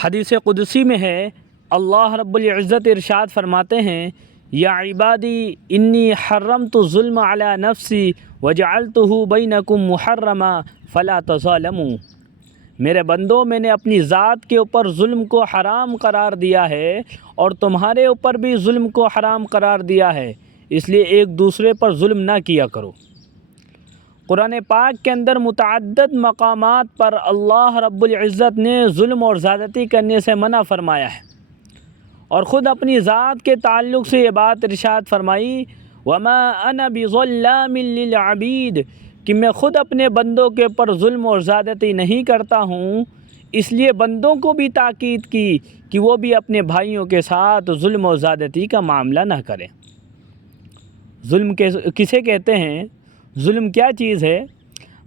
حدیث قدسی میں ہے، اللہ رب العزت ارشاد فرماتے ہیں، یا عبادی انی حرمت الظلم علی نفسی وجعلتہ بینکم محرما فلا تظالموا۔ میرے بندو، میں نے اپنی ذات کے اوپر ظلم کو حرام قرار دیا ہے اور تمہارے اوپر بھی ظلم کو حرام قرار دیا ہے، اس لیے ایک دوسرے پر ظلم نہ کیا کرو۔ قرآن پاک کے اندر متعدد مقامات پر اللہ رب العزت نے ظلم اور زیادتی کرنے سے منع فرمایا ہے، اور خود اپنی ذات کے تعلق سے یہ بات ارشاد فرمائی، وَمَا أَنَا بِظَلَّامٍ لِّلْعَبِيدِ، کہ میں خود اپنے بندوں کے اوپر ظلم اور زیادتی نہیں کرتا ہوں۔ اس لیے بندوں کو بھی تاکید کی کہ وہ بھی اپنے بھائیوں کے ساتھ ظلم اور زیادتی کا معاملہ نہ کریں۔ ظلم کسے کہتے ہیں؟ ظلم کیا چیز ہے؟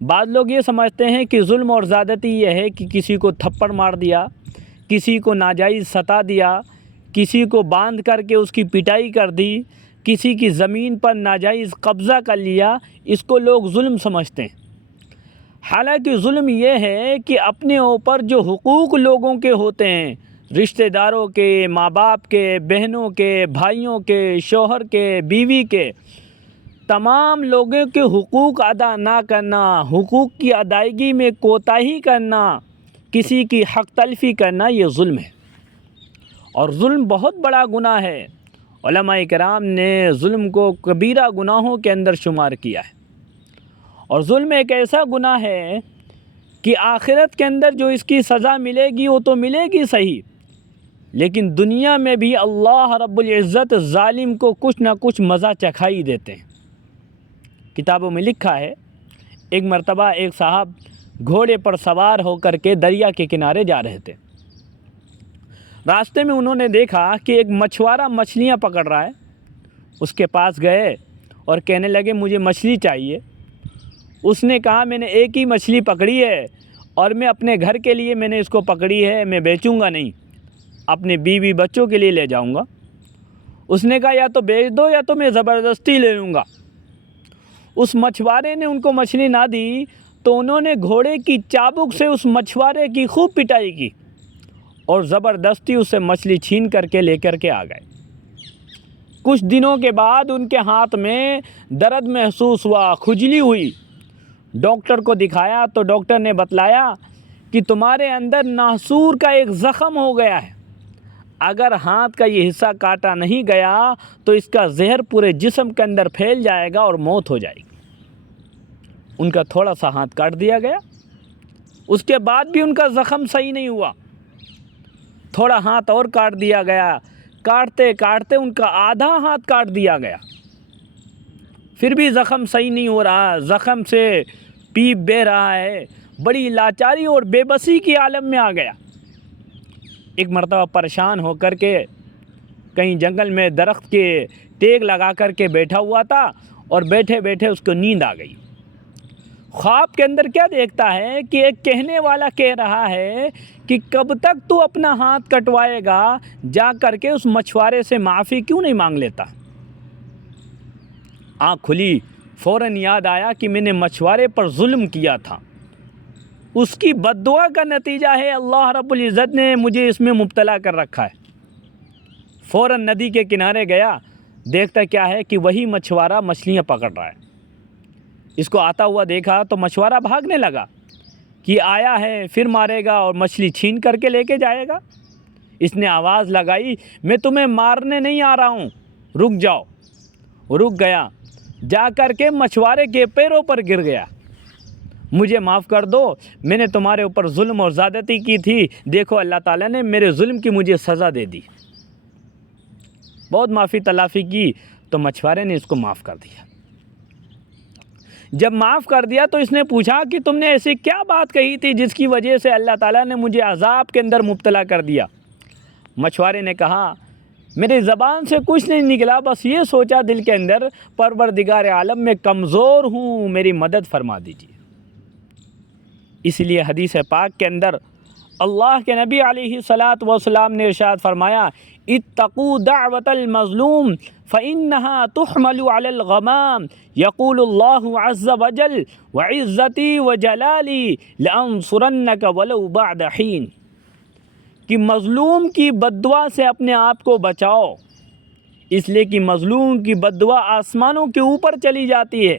بعض لوگ یہ سمجھتے ہیں کہ ظلم اور زیادتی یہ ہے کہ کسی کو تھپڑ مار دیا، کسی کو ناجائز ستا دیا، کسی کو باندھ کر کے اس کی پٹائی کر دی، کسی کی زمین پر ناجائز قبضہ کر لیا، اس کو لوگ ظلم سمجھتے ہیں۔ حالانکہ ظلم یہ ہے کہ اپنے اوپر جو حقوق لوگوں کے ہوتے ہیں، رشتہ داروں کے، ماں باپ کے، بہنوں کے، بھائیوں کے، شوہر کے، بیوی کے، تمام لوگوں کے حقوق ادا نہ کرنا، حقوق کی ادائیگی میں کوتاہی کرنا، کسی کی حق تلفی کرنا، یہ ظلم ہے، اور ظلم بہت بڑا گناہ ہے۔ علماء کرام نے ظلم کو کبیرہ گناہوں کے اندر شمار کیا ہے، اور ظلم ایک ایسا گناہ ہے کہ آخرت کے اندر جو اس کی سزا ملے گی وہ تو ملے گی صحیح، لیکن دنیا میں بھی اللہ رب العزت ظالم کو کچھ نہ کچھ مزہ چکھائی دیتے ہیں۔ کتابوں میں لکھا ہے، ایک مرتبہ ایک صاحب گھوڑے پر سوار ہو کر کے دریا کے کنارے جا رہے تھے۔ راستے میں انہوں نے دیکھا کہ ایک مچھوارا مچھلیاں پکڑ رہا ہے۔ اس کے پاس گئے اور کہنے لگے مجھے مچھلی چاہیے۔ اس نے کہا میں نے ایک ہی مچھلی پکڑی ہے اور میں اپنے گھر کے لیے میں نے اس کو پکڑی ہے، میں بیچوں گا نہیں، اپنے بیوی بچوں کے لیے لے جاؤں گا۔ اس نے کہا یا تو بیچ دو یا تو میں زبردستی لے لوں گا۔ اس مچھوارے نے ان کو مچھلی نہ دی تو انہوں نے گھوڑے کی چابک سے اس مچھوارے کی خوب پٹائی کی اور زبردستی اسے مچھلی چھین کر کے لے کر کے آ گئے۔ کچھ دنوں کے بعد ان کے ہاتھ میں درد محسوس ہوا، کھجلی ہوئی۔ ڈاکٹر کو دکھایا تو ڈاکٹر نے بتلایا کہ تمہارے اندر ناسور کا ایک زخم ہو گیا ہے، اگر ہاتھ کا یہ حصہ کاٹا نہیں گیا تو اس کا زہر پورے جسم کے اندر پھیل جائے گا اور موت ہو جائے گی۔ ان کا تھوڑا سا ہاتھ کاٹ دیا گیا، اس کے بعد بھی ان کا زخم صحیح نہیں ہوا، تھوڑا ہاتھ اور کاٹ دیا گیا، کاٹتے کاٹتے ان کا آدھا ہاتھ کاٹ دیا گیا، پھر بھی زخم صحیح نہیں ہو رہا، زخم سے پیپ بہہ رہا ہے، بڑی لاچاری اور بے بسی کی عالم میں آ گیا۔ ایک مرتبہ پریشان ہو کر کے کہیں جنگل میں درخت کے ٹیک لگا کر کے بیٹھا ہوا تھا، اور بیٹھے بیٹھے اس کو نیند آ گئی۔ خواب کے اندر کیا دیکھتا ہے کہ ایک کہنے والا کہہ رہا ہے کہ کب تک تو اپنا ہاتھ کٹوائے گا، جا کر کے اس مچھوارے سے معافی کیوں نہیں مانگ لیتا۔ آنکھ کھلی، فوراً یاد آیا کہ میں نے مچھوارے پر ظلم کیا تھا، اس کی بد دعا کا نتیجہ ہے اللہ رب العزت نے مجھے اس میں مبتلا کر رکھا ہے۔ فوراً ندی کے کنارے گیا، دیکھتا کیا ہے کہ وہی مچھوارا مچھلیاں پکڑ رہا ہے۔ اس کو آتا ہوا دیکھا تو مچھوارا بھاگنے لگا کہ آیا ہے پھر مارے گا اور مچھلی چھین کر کے لے کے جائے گا۔ اس نے آواز لگائی میں تمہیں مارنے نہیں آ رہا ہوں، رک جاؤ۔ رک گیا، جا کر کے مچھوارے کے پیروں پر گر گیا، مجھے معاف کر دو، میں نے تمہارے اوپر ظلم اور زیادتی کی تھی، دیکھو اللہ تعالیٰ نے میرے ظلم کی مجھے سزا دے دی۔ بہت معافی تلافی کی تو مچھوارے نے اس کو معاف کر دیا۔ جب معاف کر دیا تو اس نے پوچھا کہ تم نے ایسی کیا بات کہی تھی جس کی وجہ سے اللہ تعالیٰ نے مجھے عذاب کے اندر مبتلا کر دیا؟ مچھوارے نے کہا میری زبان سے کچھ نہیں نکلا، بس یہ سوچا دل کے اندر پروردگار عالم میں کمزور ہوں، میری مدد فرما دیجیے۔ اس لیے حدیث پاک کے اندر اللہ کے نبی علیہ الصلاۃ والسلام نے ارشاد فرمایا اتقوا دعوت المظلوم فإنها تحمل على الغمام يقول الله عز وجل وعزتي وجلالي لأنصرنك ولو بعد حين، کہ مظلوم کی بد دعا سے اپنے آپ کو بچاؤ، اس لیے کہ مظلوم کی بد دعا آسمانوں کے اوپر چلی جاتی ہے۔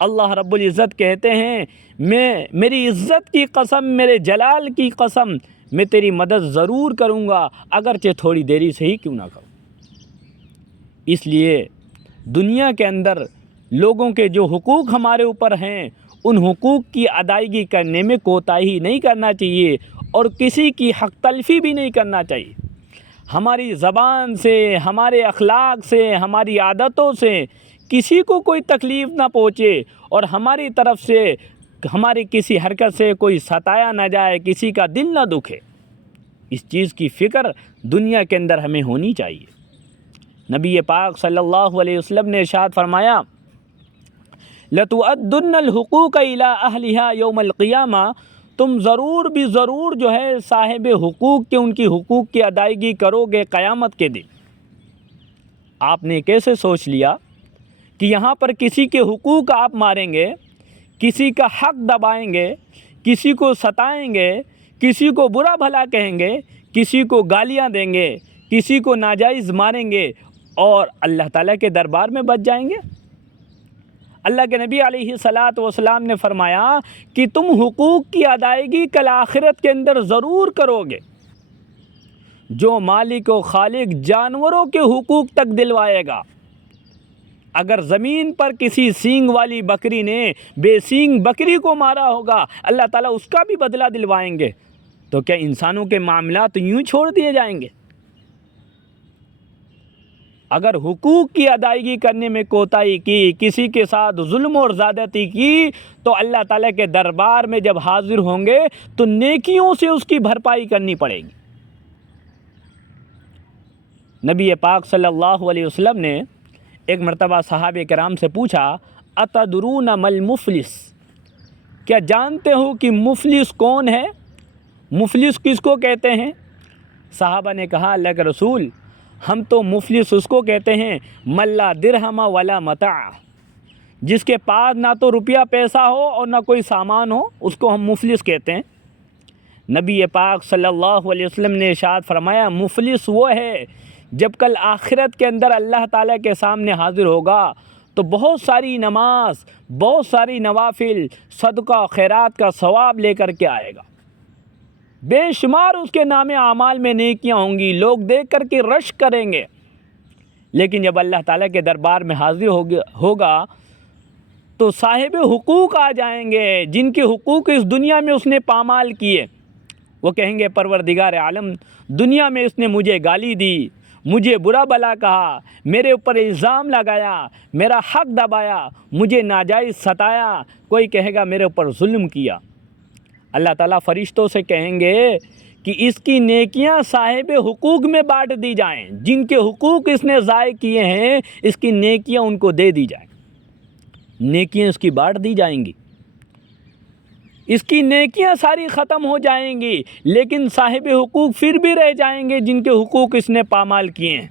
اللہ رب العزت کہتے ہیں میری عزت کی قسم، میرے جلال کی قسم، میں تیری مدد ضرور کروں گا، اگرچہ تھوڑی دیری سے ہی کیوں نہ کروں۔ اس لیے دنیا کے اندر لوگوں کے جو حقوق ہمارے اوپر ہیں، ان حقوق کی ادائیگی کرنے میں کوتاہی نہیں کرنا چاہیے، اور کسی کی حق تلفی بھی نہیں کرنا چاہیے۔ ہماری زبان سے، ہمارے اخلاق سے، ہماری عادتوں سے کسی کو کوئی تکلیف نہ پہنچے، اور ہماری طرف سے ہماری کسی حرکت سے کوئی ستایا نہ جائے، کسی کا دل نہ دکھے۔ اس چیز کی فکر دنیا کے اندر ہمیں ہونی چاہیے۔ نبی پاک صلی اللہ علیہ وسلم نے ارشاد فرمایا، لَتُؤَدُّنَّ الْحُقُوقَ إِلَىٰ أَهْلِهَا يَوْمَ الْقِيَامَةِ، تم ضرور بھی ضرور جو ہے صاحب حقوق کے ان کی حقوق کی ادائیگی کرو گے قیامت کے دن۔ آپ نے کیسے سوچ لیا کہ یہاں پر کسی کے حقوق آپ ماریں گے، کسی کا حق دبائیں گے، کسی کو ستائیں گے، کسی کو برا بھلا کہیں گے، کسی کو گالیاں دیں گے، کسی کو ناجائز ماریں گے، اور اللہ تعالیٰ کے دربار میں بچ جائیں گے؟ اللہ کے نبی علیہ الصلاۃ والسلام نے فرمایا کہ تم حقوق کی ادائیگی کل آخرت کے اندر ضرور کرو گے۔ جو مالک و خالق جانوروں کے حقوق تک دلوائے گا، اگر زمین پر کسی سینگ والی بکری نے بے سینگ بکری کو مارا ہوگا، اللہ تعالیٰ اس کا بھی بدلہ دلوائیں گے، تو کیا انسانوں کے معاملات یوں چھوڑ دیے جائیں گے؟ اگر حقوق کی ادائیگی کرنے میں کوتاہی کی، کسی کے ساتھ ظلم اور زیادتی کی، تو اللہ تعالیٰ کے دربار میں جب حاضر ہوں گے تو نیکیوں سے اس کی بھرپائی کرنی پڑے گی۔ نبی پاک صلی اللہ علیہ وسلم نے ایک مرتبہ صحابہ کرام سے پوچھا، اتدرون ما المفلس، کیا جانتے ہو کہ مفلس کون ہے؟ مفلس کس کو کہتے ہیں؟ صحابہ نے کہا، اللہ کے رسول، ہم تو مفلس اس کو کہتے ہیں من لا درہم ولا متاع، جس کے پاس نہ تو روپیہ پیسہ ہو اور نہ کوئی سامان ہو، اس کو ہم مفلس کہتے ہیں۔ نبی پاک صلی اللہ علیہ وسلم نے ارشاد فرمایا، مفلس وہ ہے جب کل آخرت کے اندر اللہ تعالیٰ کے سامنے حاضر ہوگا تو بہت ساری نماز، بہت ساری نوافل، صدقہ و خیرات کا ثواب لے کر کے آئے گا، بے شمار اس کے نام اعمال میں نیکیاں ہوں گی، لوگ دیکھ کر کے رشک کریں گے، لیکن جب اللہ تعالیٰ کے دربار میں حاضر ہوگا تو صاحب حقوق آ جائیں گے، جن کے حقوق اس دنیا میں اس نے پامال کیے۔ وہ کہیں گے، پروردگار عالم، دنیا میں اس نے مجھے گالی دی، مجھے برا بلا کہا، میرے اوپر الزام لگایا، میرا حق دبایا، مجھے ناجائز ستایا، کوئی کہے گا میرے اوپر ظلم کیا۔ اللہ تعالیٰ فرشتوں سے کہیں گے کہ اس کی نیکیاں صاحب حقوق میں بانٹ دی جائیں، جن کے حقوق اس نے ضائع کیے ہیں، اس کی نیکیاں ان کو دے دی جائیں، نیکیاں اس کی بانٹ دی جائیں گی، اس کی نیکیاں ساری ختم ہو جائیں گی، لیکن صاحب حقوق پھر بھی رہ جائیں گے جن کے حقوق اس نے پامال کیے ہیں۔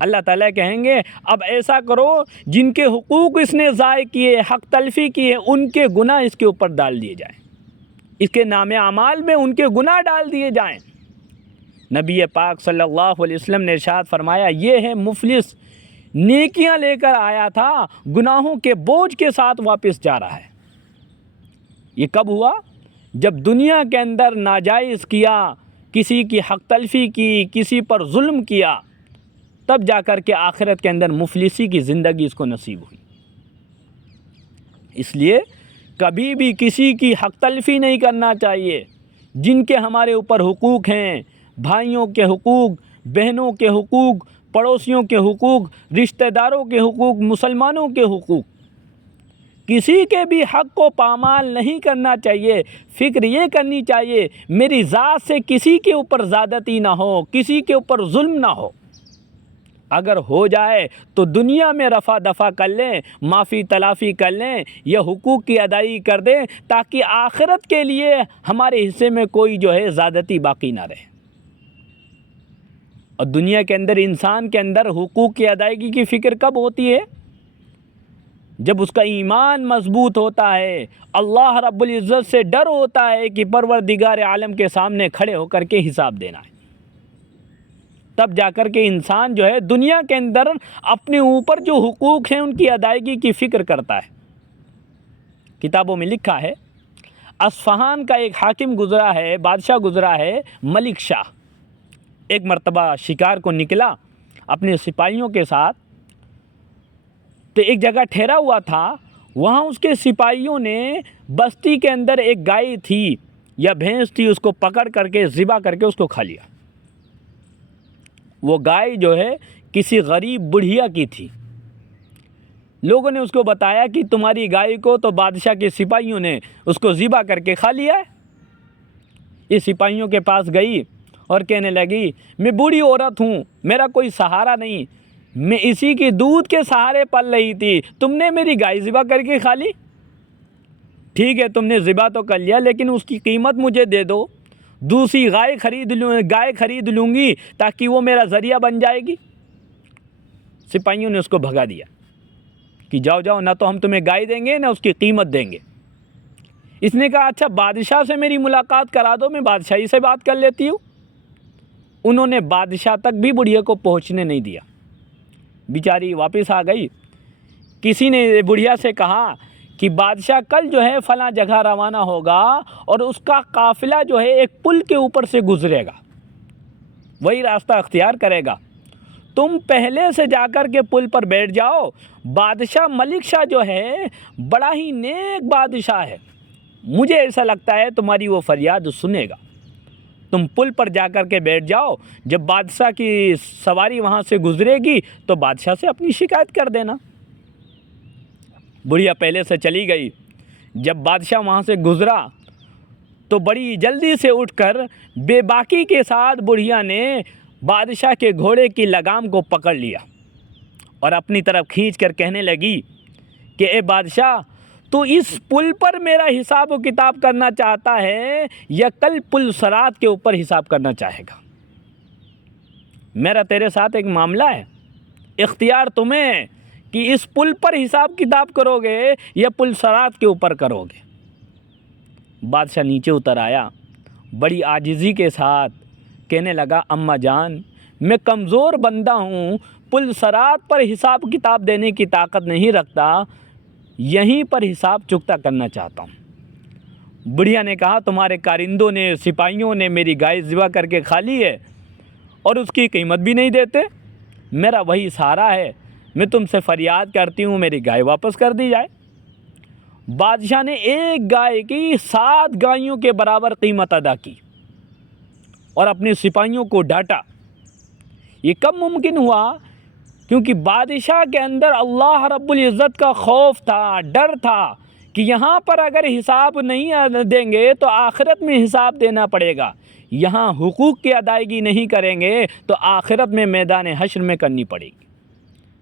اللہ تعالیٰ کہیں گے، اب ایسا کرو، جن کے حقوق اس نے ضائع کیے، حق تلفی کیے، ان کے گناہ اس کے اوپر ڈال دیے جائیں، اس کے نام اعمال میں ان کے گناہ ڈال دیے جائیں۔ نبی پاک صلی اللہ علیہ وسلم نے ارشاد فرمایا، یہ ہے مفلس، نیکیاں لے کر آیا تھا، گناہوں کے بوجھ کے ساتھ واپس جا رہا ہے۔ یہ کب ہوا؟ جب دنیا کے اندر ناجائز کیا، کسی کی حق تلفی کی، کسی پر ظلم کیا، تب جا کر کے آخرت کے اندر مفلسی کی زندگی اس کو نصیب ہوئی۔ اس لیے کبھی بھی کسی کی حق تلفی نہیں کرنا چاہیے۔ جن کے ہمارے اوپر حقوق ہیں، بھائیوں کے حقوق، بہنوں کے حقوق، پڑوسیوں کے حقوق، رشتہ داروں کے حقوق، مسلمانوں کے حقوق، کسی کے بھی حق کو پامال نہیں کرنا چاہیے۔ فکر یہ کرنی چاہیے میری ذات سے کسی کے اوپر زیادتی نہ ہو، کسی کے اوپر ظلم نہ ہو، اگر ہو جائے تو دنیا میں رفع دفع کر لیں، معافی تلافی کر لیں، یہ حقوق کی ادائیگی کر دیں، تاکہ آخرت کے لیے ہمارے حصے میں کوئی جو ہے زیادتی باقی نہ رہے۔ اور دنیا کے اندر انسان کے اندر حقوق کی ادائیگی کی فکر کب ہوتی ہے؟ جب اس کا ایمان مضبوط ہوتا ہے، اللہ رب العزت سے ڈر ہوتا ہے کہ پروردگار عالم کے سامنے کھڑے ہو کر کے حساب دینا ہے، تب جا کر کے انسان جو ہے دنیا کے اندر اپنے اوپر جو حقوق ہیں ان کی ادائیگی کی فکر کرتا ہے۔ کتابوں میں لکھا ہے، اصفہان کا ایک حاکم گزرا ہے، بادشاہ گزرا ہے، ملک شاہ، ایک مرتبہ شکار کو نکلا اپنے سپاہیوں کے ساتھ، تو ایک جگہ ٹھہرا ہوا تھا، وہاں اس کے سپاہیوں نے بستی کے اندر ایک گائے تھی یا بھینس تھی، اس کو پکڑ کر کے ذبح کر کے اس کو کھا لیا۔ وہ گائے جو ہے کسی غریب بڑھیا کی تھی۔ لوگوں نے اس کو بتایا کہ تمہاری گائے کو تو بادشاہ کے سپاہیوں نے اس کو ذبح کر کے کھا لیا ہے۔ یہ سپاہیوں کے پاس گئی اور کہنے لگی، میں بوڑھی عورت ہوں، میرا کوئی سہارا نہیں، میں اسی کی دودھ کے سہارے پل رہی تھی، تم نے میری گائے ذبح کر کے کھا لی۔ ٹھیک ہے، تم نے ذبح تو کر لیا، لیکن اس کی قیمت مجھے دے دو، دوسری گائے خرید لوں گی تاکہ وہ میرا ذریعہ بن جائے گی۔ سپاہیوں نے اس کو بھگا دیا کہ جاؤ، نہ تو ہم تمہیں گائے دیں گے نہ اس کی قیمت دیں گے۔ اس نے کہا، اچھا بادشاہ سے میری ملاقات کرا دو، میں بادشاہی سے بات کر لیتی ہوں۔ انہوں نے بادشاہ تک بھی بڑھیا کو پہنچنے نہیں دیا، بیچاری واپس آ گئی۔ کسی نے بڑھیا سے کہا کہ بادشاہ کل جو ہے فلاں جگہ روانہ ہوگا اور اس کا قافلہ جو ہے ایک پل کے اوپر سے گزرے گا، وہی راستہ اختیار کرے گا، تم پہلے سے جا کر کے پل پر بیٹھ جاؤ۔ بادشاہ ملک شاہ جو ہے بڑا ہی نیک بادشاہ ہے، مجھے ایسا لگتا ہے تمہاری وہ فریاد سنے گا۔ تم پل پر جا کر کے بیٹھ جاؤ، جب بادشاہ کی سواری وہاں سے گزرے گی تو بادشاہ سے اپنی شکایت کر دینا۔ بڑھیا پہلے سے چلی گئی۔ جب بادشاہ وہاں سے گزرا تو بڑی جلدی سے اٹھ کر بے باکی کے ساتھ بڑھیا نے بادشاہ کے گھوڑے کی لگام کو پکڑ لیا اور اپنی طرف کھینچ کر کہنے لگی کہ اے بادشاہ، تو اس پل پر میرا حساب و کتاب کرنا چاہتا ہے یا کل پل صراط کے اوپر حساب کرنا چاہے گا؟ میرا تیرے ساتھ ایک معاملہ ہے، اختیار تمہیں ہے کہ اس پل پر حساب کتاب کرو گے یا پل صراط کے اوپر کرو گے۔ بادشاہ نیچے اتر آیا، بڑی عاجزی کے ساتھ کہنے لگا، اماں جان، میں کمزور بندہ ہوں، پل صراط پر حساب کتاب دینے کی طاقت نہیں رکھتا، یہیں پر حساب چکتا کرنا چاہتا ہوں۔ بڑھیا نے کہا، تمہارے کارندوں نے، سپاہیوں نے میری گائے ذبح کر کے کھا لی ہے اور اس کی قیمت بھی نہیں دیتے، میرا وہی سہارا ہے، میں تم سے فریاد کرتی ہوں میری گائے واپس کر دی جائے۔ بادشاہ نے ایک گائے کی 7 گائیوں کے برابر قیمت ادا کی اور اپنے سپاہیوں کو ڈانٹا۔ یہ کب ممکن ہوا؟ کیونکہ بادشاہ کے اندر اللہ رب العزت کا خوف تھا، ڈر تھا کہ یہاں پر اگر حساب نہیں دیں گے تو آخرت میں حساب دینا پڑے گا، یہاں حقوق کی ادائیگی نہیں کریں گے تو آخرت میں میدان حشر میں کرنی پڑے گی۔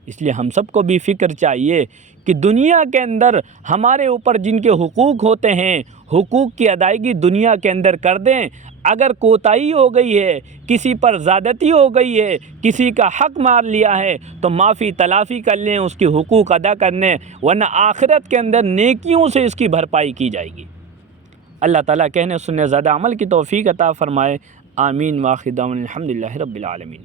اس لیے ہم سب کو بھی فکر چاہیے کہ دنیا کے اندر ہمارے اوپر جن کے حقوق ہوتے ہیں، حقوق کی ادائیگی دنیا کے اندر کر دیں۔ اگر کوتاہی ہو گئی ہے، کسی پر زیادتی ہو گئی ہے، کسی کا حق مار لیا ہے تو معافی تلافی کر لیں، اس کے حقوق ادا کرنے، ورنہ آخرت کے اندر نیکیوں سے اس کی بھرپائی کی جائے گی۔ اللہ تعالیٰ کہنے سننے زیادہ عمل کی توفیق عطا فرمائے۔ آمین۔ واخر دعوانا الحمدللہ رب العالمین۔